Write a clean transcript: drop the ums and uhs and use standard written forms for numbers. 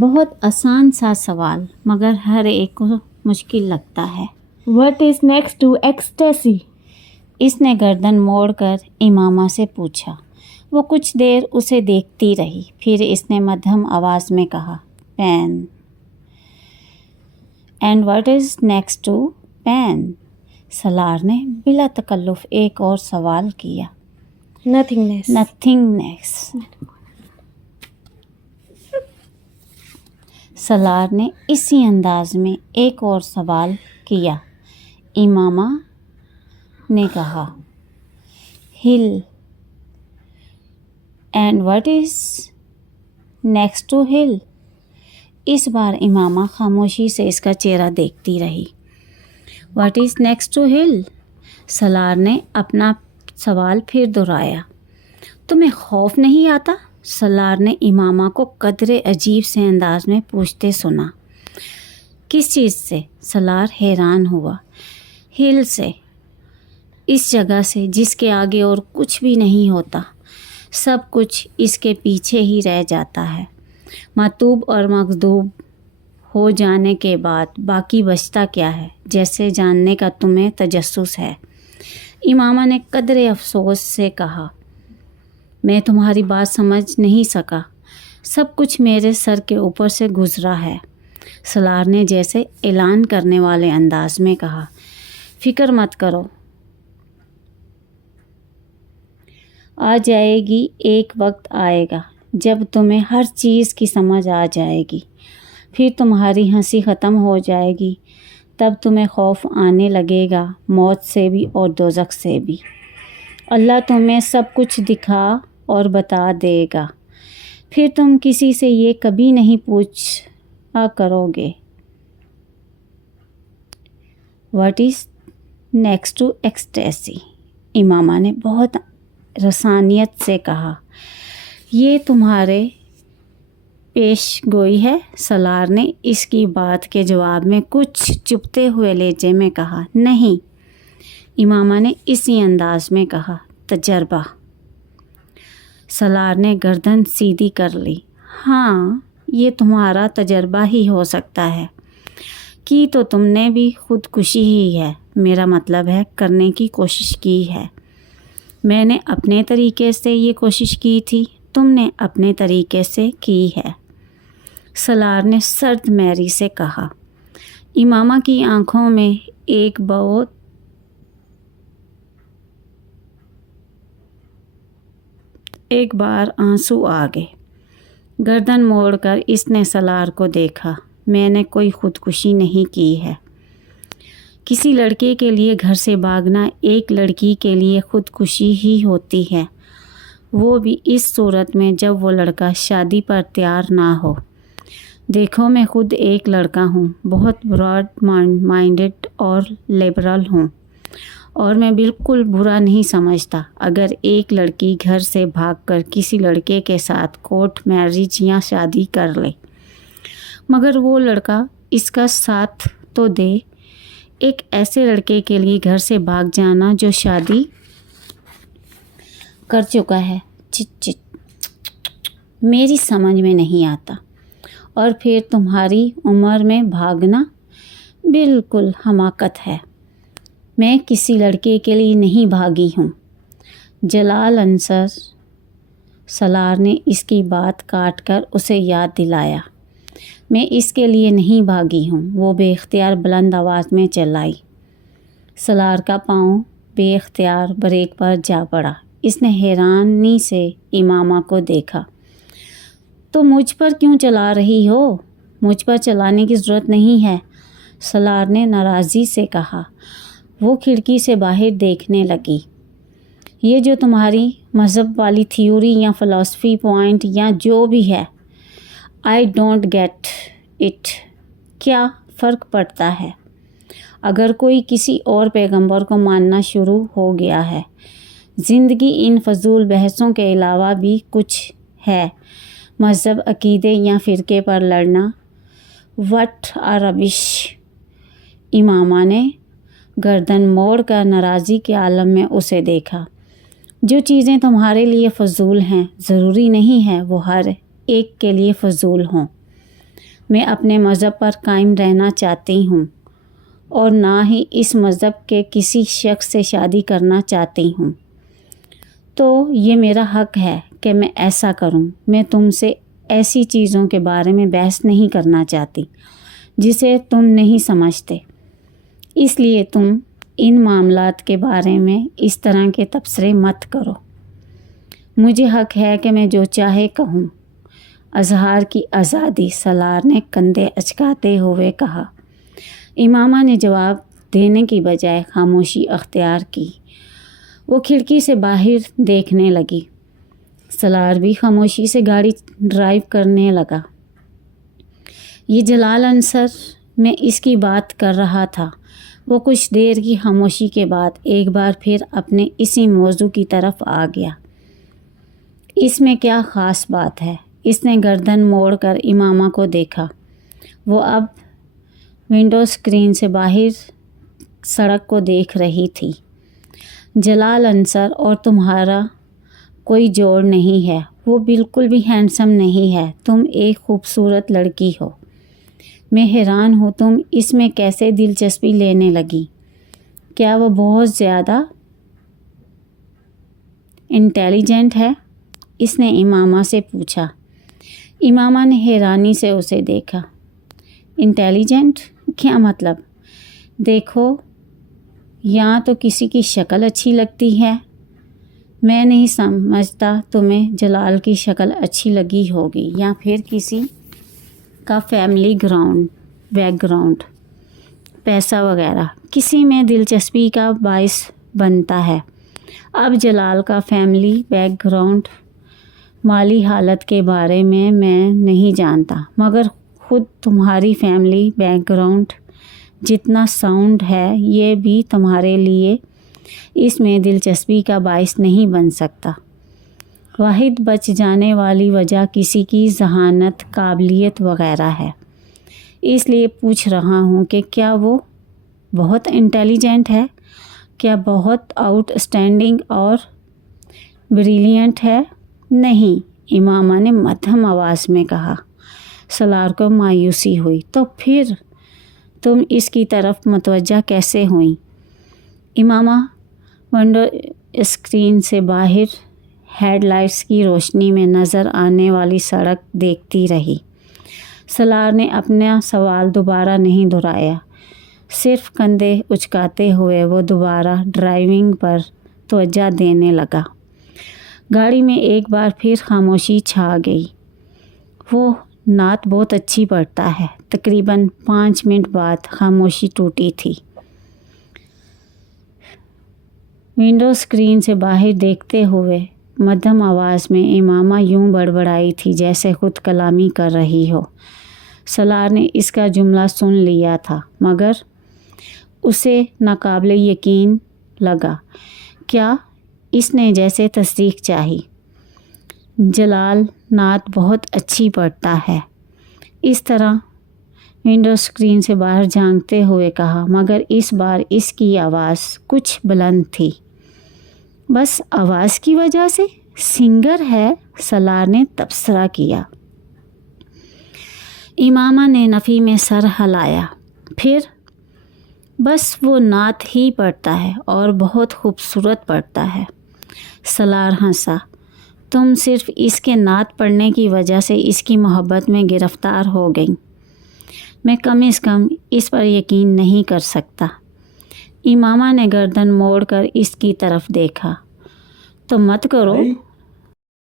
بہت آسان سا سوال مگر ہر ایک کو مشکل لگتا ہے۔ What is next to ecstasy? اس نے گردن موڑ کر امامہ سے پوچھا۔ وہ کچھ دیر اسے دیکھتی رہی، پھر اس نے مدھم آواز میں کہا، pen. And what is next to pen? Salar نے بلا تکلف ایک اور سوال کیا۔ Nothingness. نتھنگنیس۔ سالار نے اسی انداز میں ایک اور سوال کیا۔ امامہ نے کہا، hill. And what is next to hill? اس بار امامہ خاموشی سے اس کا چہرہ دیکھتی رہی۔ واٹ از نیکسٹ ٹو ہل؟ سالار نے اپنا سوال پھر دہرایا۔ تمہیں خوف نہیں آتا؟ سالار نے امامہ کو قدرے عجیب سے انداز میں پوچھتے سنا۔ کس چیز سے؟ سالار حیران ہوا۔ ہل سے، اس جگہ سے جس کے آگے اور کچھ بھی نہیں ہوتا، سب کچھ اس کے پیچھے ہی رہ جاتا ہے۔ مطلوب اور مغضوب ہو جانے کے بعد باقی بچتا کیا ہے؟ جیسے جاننے کا تمہیں تجسس ہے۔ امامہ نے قدرے افسوس سے کہا، میں تمہاری بات سمجھ نہیں سکا۔ سب کچھ میرے سر کے اوپر سے گزرا ہے۔ سالار نے جیسے اعلان کرنے والے انداز میں کہا، فکر مت کرو، آ جائے گی، ایک وقت آئے گا جب تمہیں ہر چیز کی سمجھ آ جائے گی، پھر تمہاری ہنسی ختم ہو جائے گی، تب تمہیں خوف آنے لگے گا، موت سے بھی اور دوزخ سے بھی۔ اللہ تمہیں سب کچھ دکھا اور بتا دے گا، پھر تم کسی سے یہ کبھی نہیں پوچھا کرو گے، what is next to ecstasy? Imama نے بہت رسانیت سے کہا، یہ تمہارے پیش گوئی ہے؟ سالار نے اس کی بات کے جواب میں کچھ چبھتے ہوئے لہجے میں کہا، نہیں۔ امامہ نے اسی انداز میں کہا، تجربہ۔ سالار نے گردن سیدھی کر لی۔ ہاں، یہ تمہارا تجربہ ہی ہو سکتا ہے۔ کی تو تم نے بھی خودکشی ہی ہے، میرا مطلب ہے کرنے کی کوشش کی ہے۔ میں نے اپنے طریقے سے یہ کوشش کی تھی، تم نے اپنے طریقے سے کی ہے، سالار نے سرد مہری سے کہا۔ امامہ کی آنکھوں میں ایک بار آنسو آ گئے۔ گردن موڑ کر اس نے سالار کو دیکھا۔ میں نے کوئی خودکشی نہیں کی ہے۔ کسی لڑکے کے لیے گھر سے بھاگنا ایک لڑکی کے لیے خودکشی ہی ہوتی ہے، وہ بھی اس صورت میں جب وہ لڑکا شادی پر تیار نہ ہو۔ دیکھو، میں خود ایک لڑکا ہوں، بہت براڈ مائنڈڈ اور لبرل ہوں، اور میں بالکل برا نہیں سمجھتا اگر ایک لڑکی گھر سے بھاگ کر کسی لڑکے کے ساتھ کورٹ میرج یا شادی کر لے، مگر وہ لڑکا اس کا ساتھ تو دے۔ ایک ایسے لڑکے کے لیے گھر سے بھاگ جانا جو شادی کر چکا ہے، میری سمجھ میں نہیں آتا۔ اور پھر تمہاری عمر میں بھاگنا بالکل حماقت ہے۔ میں کسی لڑکے کے لیے نہیں بھاگی ہوں، جلال انصر۔ سالار نے اس کی بات کاٹ کر اسے یاد دلایا، میں اس کے لیے نہیں بھاگی ہوں، وہ بے اختیار بلند آواز میں چلائی۔ سالار کا پاؤں بے اختیار بریک پر جا پڑا۔ اس نے حیرانی سے امامہ کو دیکھا۔ تو مجھ پر کیوں چلا رہی ہو؟ مجھ پر چلانے کی ضرورت نہیں ہے، سالار نے ناراضی سے کہا۔ وہ کھڑکی سے باہر دیکھنے لگی۔ یہ جو تمہاری مذہب والی تھیوری یا فلسفی پوائنٹ یا جو بھی ہے، آئی ڈونٹ گیٹ اٹ۔ کیا فرق پڑتا ہے اگر کوئی کسی اور پیغمبر کو ماننا شروع ہو گیا ہے؟ زندگی ان فضول بحثوں کے علاوہ بھی کچھ ہے؟ مذہب، عقیدے یا فرقے پر لڑنا، وٹ آ ربش۔ امامہ نے گردن موڑ کر ناراضی کے عالم میں اسے دیکھا۔ جو چیزیں تمہارے لیے فضول ہیں ضروری نہیں ہے وہ ہر ایک کے لیے فضول ہوں۔ میں اپنے مذہب پر قائم رہنا چاہتی ہوں اور نہ ہی اس مذہب کے کسی شخص سے شادی کرنا چاہتی ہوں، تو یہ میرا حق ہے کہ میں ایسا کروں۔ میں تم سے ایسی چیزوں کے بارے میں بحث نہیں کرنا چاہتی جسے تم نہیں سمجھتے، اس لیے تم ان معاملات کے بارے میں اس طرح کے تبصرے مت کرو۔ مجھے حق ہے کہ میں جو چاہے کہوں۔ اظہار کی آزادی، سالار نے کندھے اچکاتے ہوئے کہا۔ امامہ نے جواب دینے کی بجائے خاموشی اختیار کی۔ وہ کھڑکی سے باہر دیکھنے لگی۔ سالار بھی خاموشی سے گاڑی ڈرائیو کرنے لگا۔ یہ جلال انصر، میں اس کی بات کر رہا تھا۔ وہ کچھ دیر کی خاموشی کے بعد ایک بار پھر اپنے اسی موضوع کی طرف آ گیا۔ اس میں کیا خاص بات ہے؟ اس نے گردن موڑ کر امامہ کو دیکھا۔ وہ اب ونڈو اسکرین سے باہر سڑک کو دیکھ رہی تھی۔ جلال انصر اور تمہارا کوئی جوڑ نہیں ہے۔ وہ بالکل بھی ہینڈسم نہیں ہے۔ تم ایک خوبصورت لڑکی ہو۔ میں حیران ہوں تم اس میں کیسے دلچسپی لینے لگی۔ کیا وہ بہت زیادہ انٹیلیجنٹ ہے؟ اس نے امامہ سے پوچھا۔ امامہ نے حیرانی سے اسے دیکھا۔ انٹیلیجنٹ؟ کیا مطلب؟ دیکھو، یا تو کسی کی شکل اچھی لگتی ہے۔ میں نہیں سمجھتا تمہیں جلال کی شکل اچھی لگی ہوگی، یا پھر کسی کا فیملی بیک گراؤنڈ، پیسہ وغیرہ کسی میں دلچسپی کا باعث بنتا ہے۔ اب جلال کا فیملی بیک گراؤنڈ، مالی حالت کے بارے میں نہیں جانتا، مگر خود تمہاری فیملی بیک گراؤنڈ جتنا ساؤنڈ ہے یہ بھی تمہارے لیے اس میں دلچسپی کا باعث نہیں بن سکتا۔ واحد بچ جانے والی وجہ کسی کی ذہانت، قابلیت وغیرہ ہے۔ اس لیے پوچھ رہا ہوں کہ کیا وہ بہت انٹیلیجنٹ ہے؟ کیا بہت آؤٹ اسٹینڈنگ اور بریلینٹ ہے؟ نہیں، امامہ نے مدھم آواز میں کہا۔ سالار کو مایوسی ہوئی۔ تو پھر تم اس کی طرف متوجہ کیسے ہوئیں؟ امامہ ونڈو اسکرین سے باہر ہیڈ لائٹس کی روشنی میں نظر آنے والی سڑک دیکھتی رہی۔ سالار نے اپنا سوال دوبارہ نہیں دہرایا، صرف کندھے اچکاتے ہوئے وہ دوبارہ ڈرائیونگ پر توجہ دینے لگا۔ گاڑی میں ایک بار پھر خاموشی چھا گئی۔ وہ نعت بہت اچھی پڑھتا ہے۔ تقریباً 5 منٹ بعد خاموشی ٹوٹی تھی۔ ونڈو اسکرین سے باہر دیکھتے ہوئے مدھم آواز میں امامہ یوں بڑبڑائی تھی جیسے خود کلامی کر رہی ہو۔ سالار نے اس کا جملہ سن لیا تھا، مگر اسے ناقابل یقین لگا۔ کیا؟ اس نے جیسے تصدیق چاہی۔ جلال نعت بہت اچھی پڑھتا ہے، اس طرح ونڈو اسکرین سے باہر جھانکتے ہوئے کہا، مگر اس بار اس کی آواز کچھ بلند تھی۔ بس آواز کی وجہ سے؟ سنگر ہے، سالار نے تبصرہ کیا۔ امامہ نے نفی میں سر ہلایا۔ پھر؟ بس وہ نعت ہی پڑھتا ہے اور بہت خوبصورت پڑھتا ہے۔ سالار ہنسا۔ تم صرف اس کے نعت پڑھنے کی وجہ سے اس کی محبت میں گرفتار ہو گئی۔ میں کم از کم اس پر یقین نہیں کر سکتا۔ امامہ نے گردن موڑ کر اس کی طرف دیکھا۔ تو مت کرو۔